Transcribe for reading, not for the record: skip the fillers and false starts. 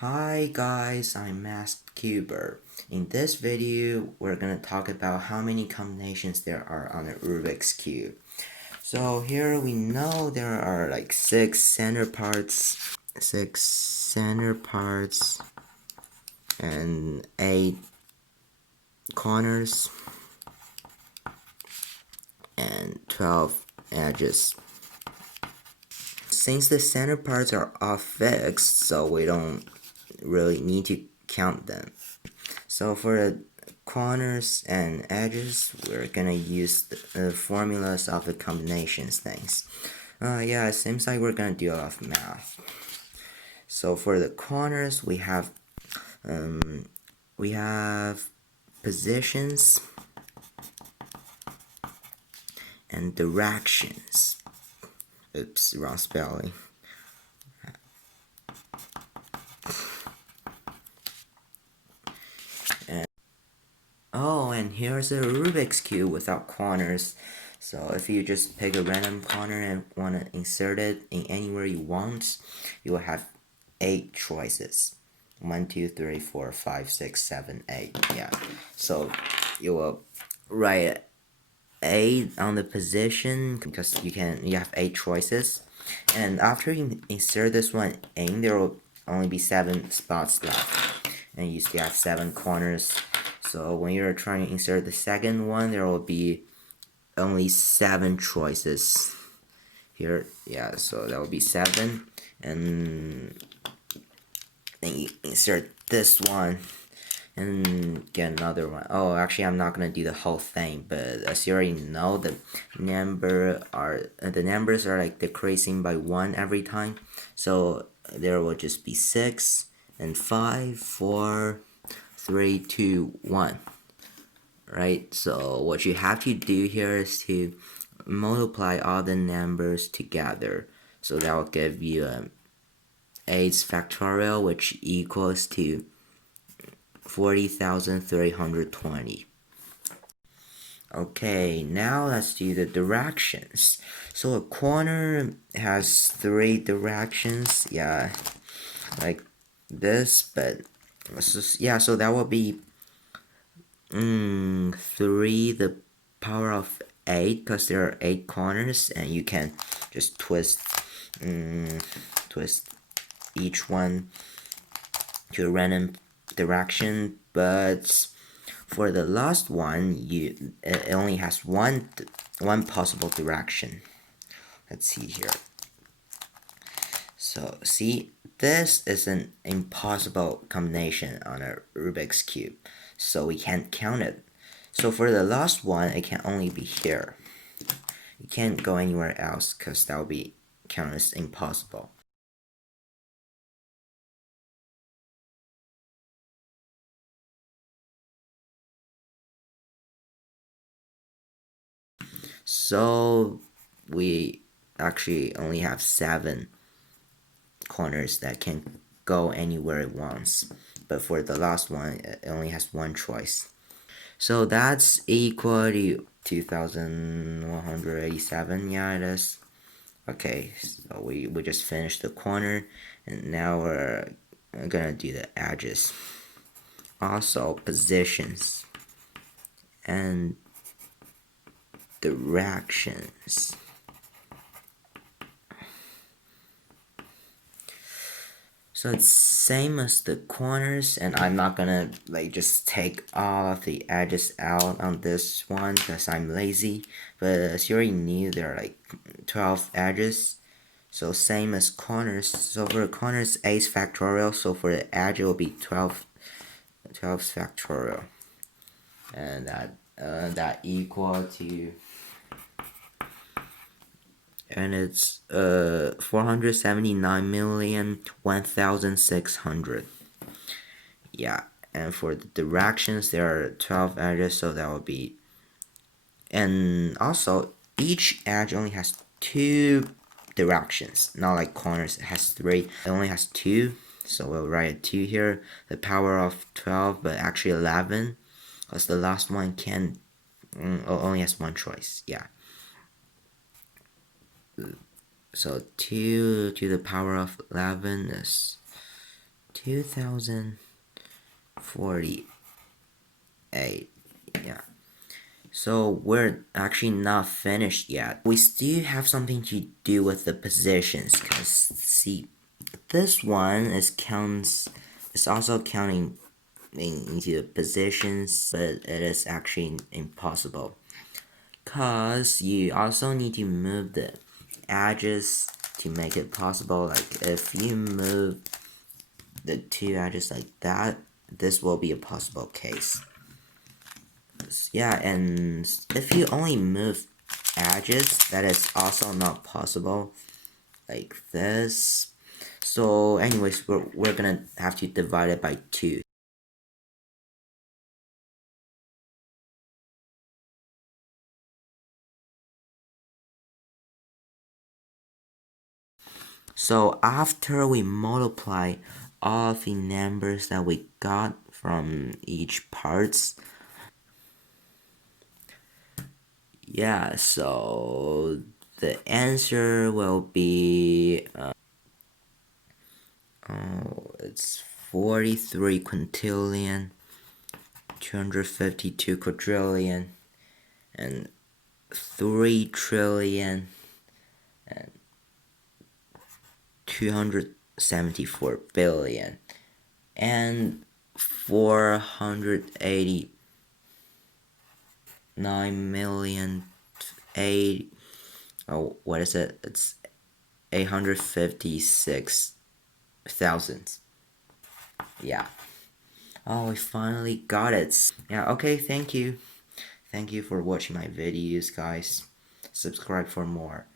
Hi guys, I'm Masked Cuber. In this video, we're gonna talk about how many combinations there are on a Rubik's Cube. So here we know there are like six center parts, and 8 corners, and 12 edges. Since the center parts are all fixed, so we don't really need to count them. So for the corners and edges, we're gonna use the formulas of the combinations things. Yeah, it seems like we're gonna do a lot of math. So for the corners, we have positions and directions. Oops, wrong spelling. Oh, and here's a Rubik's Cube without corners. So if you just pick a random corner and want to insert it in anywhere you want, you will have 8 choices. 1, 2, 3, 4, 5, 6, 7, 8. Yeah. So you will write 8 on the position because you have 8 choices. And after you insert this one in, there will only be 7 spots left. And you still have 7 corners. So when you're trying to insert the second one, there will be only 7 choices here. Yeah, so that will be 7. And then you insert this one and get another one. Oh, actually, I'm not gonna do the whole thing, but as you already know, the numbers are like decreasing by 1 every time. So there will just be 6 and 5, 4, 3, 2, 1. Right? So what you have to do here is to multiply all the numbers together. So that will give you 8's factorial, which equals to 40,320. Okay, now let's do the directions. So a corner has 3 directions, yeah, like this, but yeah, so that will be 3 the power of 8 because there are 8 corners and you can just twist each one to a random direction, but for the last one it only has one possible direction. Let's see here. So see, this is an impossible combination on a Rubik's Cube, so we can't count it. So for the last one, it can only be here. You can't go anywhere else because that will be counted as impossible. So we actually only have 7 corners that can go anywhere it wants. But for the last one, it only has 1 choice. So that's equal to 2,187. Yeah, it is. Okay, so we just finished the corner, and now we're gonna do the edges. Also, positions and directions. So it's same as the corners, and I'm not gonna like just take all of the edges out on this one because I'm lazy. But as you already knew, there are like 12 edges. So same as corners. So for the corners, 8 factorial. So for the edge, it will be 12 factorial, and that equal to, and it's 479,001,600. Yeah, and for the directions, there are 12 edges, so that will be, and also each edge only has 2 directions, not like corners. It has 3. It only has 2, so we'll write 2 here. The power of 12, but actually 11, because the last one can only has 1 choice. Yeah. So 2 to the power of 11 is 2048. Yeah. So we're actually not finished yet. We still have something to do with the positions, because see, this one is also counting into the positions, but it is actually impossible, cause you also need to move the edges to make it possible. Like if you move the two edges like that, this will be a possible case. Yeah, and if you only move edges, that is also not possible, like this. So anyways, we're gonna have to divide it by 2. So after we multiply all the numbers that we got from each parts, yeah, so the answer will be it's 43 quintillion, 252 quadrillion, and 3 trillion, and 274 billion, and 489 million 8, oh, what is it? It's 856,000. Yeah. Oh, we finally got it. Yeah, okay, thank you. Thank you for watching my videos, guys. Subscribe for more.